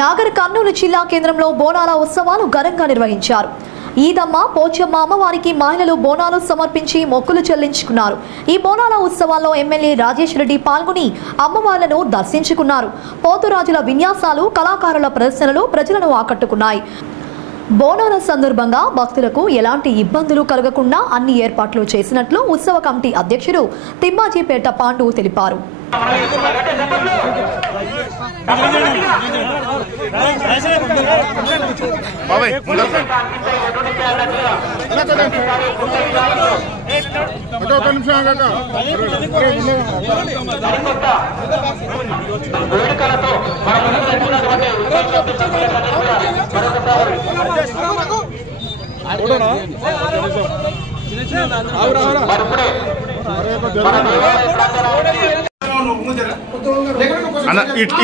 నాగర్ కర్నూలు జిల్లా కేంద్రంలో బోనాల ఉత్సవాలు ఘనంగా నిర్వహించారు. ఈదమ్మ పోచమ్మ అమ్మవారికి మహిళలు బోనాలు సమర్పించి మొక్కులు చెల్లించుకున్నారు. ఈ బోనాల ఉత్సవాల్లో ఎమ్మెల్యే రాజేష్ రెడ్డి పాల్గొని అమ్మవార్లను దర్శించుకున్నారు. పోతురాజుల విన్యాసాలు, కళాకారుల ప్రదర్శనలు ప్రజలను ఆకట్టుకున్నాయి. బోనాల సందర్భంగా భక్తులకు ఎలాంటి ఇబ్బందులు కలగకుండా అన్ని ఏర్పాట్లు చేసినట్లు ఉత్సవ కమిటీ అధ్యక్షుడు తిమ్మాజీపేట పాండు తెలిపారు.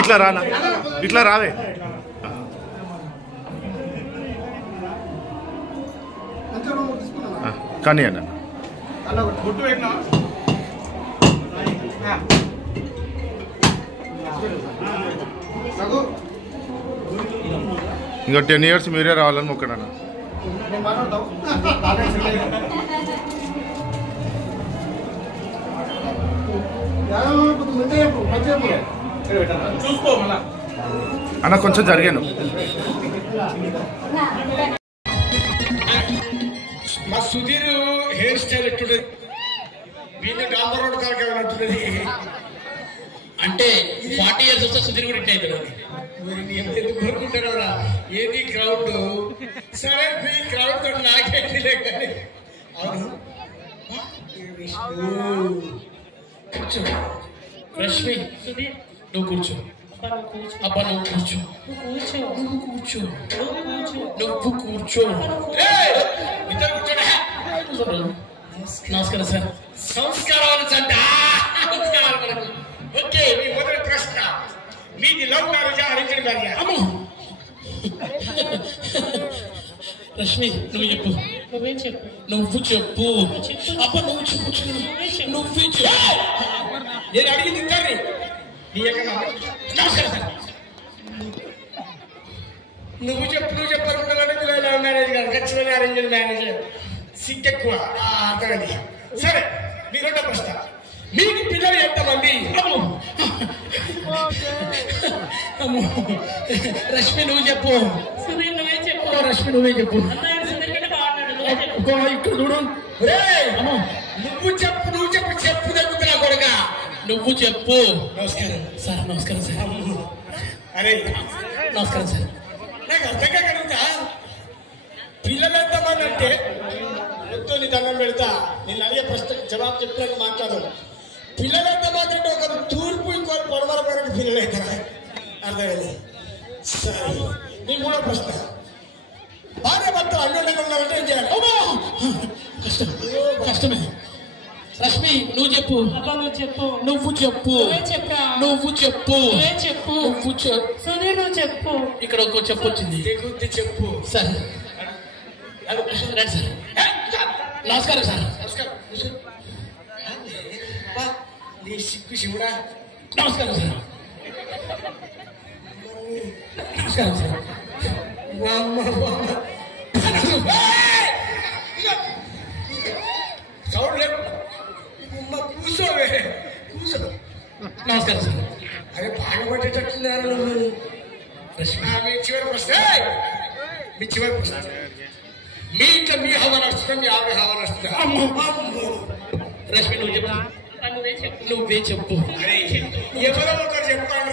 ఇట్లా రానా, ఇట్లా రావే. కానీ అన్న ఇంకో 10 years మీరే రావాలని మొక్కడన్నా. అన్న కొంచెం జరిగాను. మా సుధీర్ హెయిర్ స్టైల్ ఎట్టుంటది, వీళ్ళు డాంబర్ రోడ్ కాలకి ఉన్నట్టున్నది. అంటే 40 years వస్తే సుధీర్ కూడా ఇట్ అవుతుంది. ఎందుకు కోరుకుంటారా ఏది క్రౌడ్? సరే మీ క్రౌడ్ తో నాకేంటి కానీ. అవును కూర్చో రష్మి, నువ్వు కూర్చో. అబ్బా నువ్వు కూర్చో, నువ్వు కూర్చో, నువ్వు కూర్చో. ఇద్దరు కూర్చోడా? నమస్కారం సార్. సంస్కారాలు సంట. ఓకే, మీ మొదటి ప్రశ్న, మీది లవ్ మ్యారేజా అరేంజ్డ్ మ్యారేజా? అమ్మో రష్మి నువ్వు చెప్పు. నువ్వు చెప్పు. అబ్బా నువ్వు చెప్పు. నువ్వు చెప్పు. నేను అడిగింది ఇద్దరిని. నువ్వు చెప్పు. నువ్వు చెప్పాలంటే లవ్ మ్యారేజ్ కాదు, ఖచ్చితంగా అరేంజ్డ్ మ్యారేజ్. సిక్ ఎక్కువ అర్థమైంది. సరే, మీ రెండో ప్రశ్న, మీకు పిల్లలు ఎంతమంది? రష్మి నువ్వు చెప్పు. రష్మి నువ్వే చెప్పు. ఇక్కడ చూడు. నువ్వు చెప్పు. నువ్వు చెప్పు. చెప్పు తగ్గుతున్నా కొడుక. నువ్వు చెప్పు. నమస్కారం సార్. నమస్కారం సార్. అరే నమస్కారం సార్. నాకు అర్థంగా కలుగుతా. పిల్లలు ఎంతమంది అంటే ఎంతో నీ దండం పెడతా. నేను అడిగే ప్రశ్నకు జవాబు చెప్పడానికి మాట్లాడు. పిల్లలు ఎంతమంది అంటే ఒకరు తూర్పు, ఇంకోరు పొడవల పైన పిల్లలు అవుతారా? అర్థమైంది. సరే, నీ మూడో ప్రశ్న, భార్య భర్త అన్యోన్యంగా ఉన్నారంటే ఏం చేయాలి? కష్టమే. రష్మి నువ్వు చెప్పు. నువ్వు చెప్పు. నువ్వు చెప్పు. నువ్వు చెప్పు. నువ్వు చెప్పు. ఇక్కడ ఒక చెప్పు వచ్చింది. చెప్పు. సరే రండి సార్. నమస్కారం సార్. నమస్కారం. నీ సిగ్గు శివుడా. నమస్కారం సార్. నమస్కారం సార్. కూర్చోవే, కూర్చో. నమస్కారం సార్. అరే బాగా పట్టేటట్టున్నారు నువ్వు. మీ చివరి ప్రశ్న, మీ చివరి ప్రశ్న, మీ ఇంట్లో మీ హవా నడుస్తుందా, మీ ఆవిడ హవా నడుస్తుందా? రష్మి నువ్వు చెప్పు. నువ్వే చెప్పు. ఎవరో ఒకరు చెప్తాను.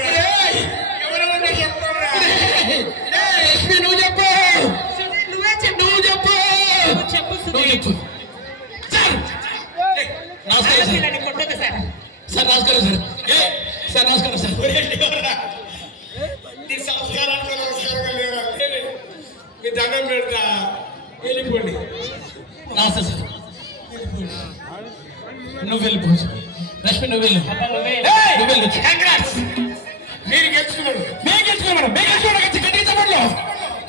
ఎవరో ఒకరు చెప్తాను. రష్మి నువ్వు చెప్పు. నువ్వే చెప్పు. నువ్వు చెప్పు. నువ్వు చెప్పు. నమస్కారం సార్. సార్ నమస్కారం సార్. సార్ నమస్కారం సార్. నీ సంస్కారానికి నమస్కారం లేదా? మీ దండం పెడతా. వెళ్ళిపోండి. నమస్తే సార్. నువ్వు వెళ్ళిపోవచ్చు. రష్మి నువ్వు వెళ్ళు. నువ్వు వెళ్ళు. మీరు గెలుచుకున్నాడు. మేము గెలుచుకున్నాడు. మేము గెలుచుకున్నాడు. గట్టిగా చెప్పండి.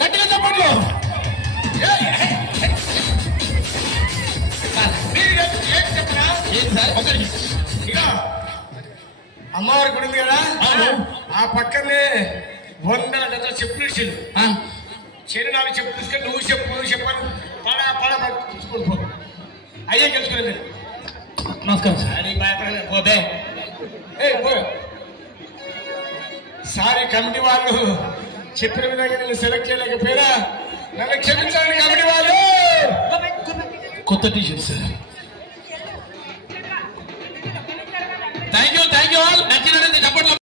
గట్టిగా చెప్పండి. మీరు చెప్పరా? ఏంటి సార్? ఇక అమ్మవారి గుడి ఉంది కదా, ఆ పక్కనే 100 జత చెప్పులు ఇచ్చిండు చెడు 4 చెప్పులు తీసుకొని నువ్వు చెప్పని పడ తీసుకొని పో అయ్యే గెలుచుకునే మీరు నమస్కారం సార్ అని భయపడలే పోతే పో సారీ కమిటీ వాళ్ళు చెప్పిన విధంగా నేను సెలెక్ట్ చేయలేకపోయినా నన్ను క్షమించండి కమిటీ వాళ్ళు కొత్త T-shirt sir thank you all నచ్చినది చప్పట్లు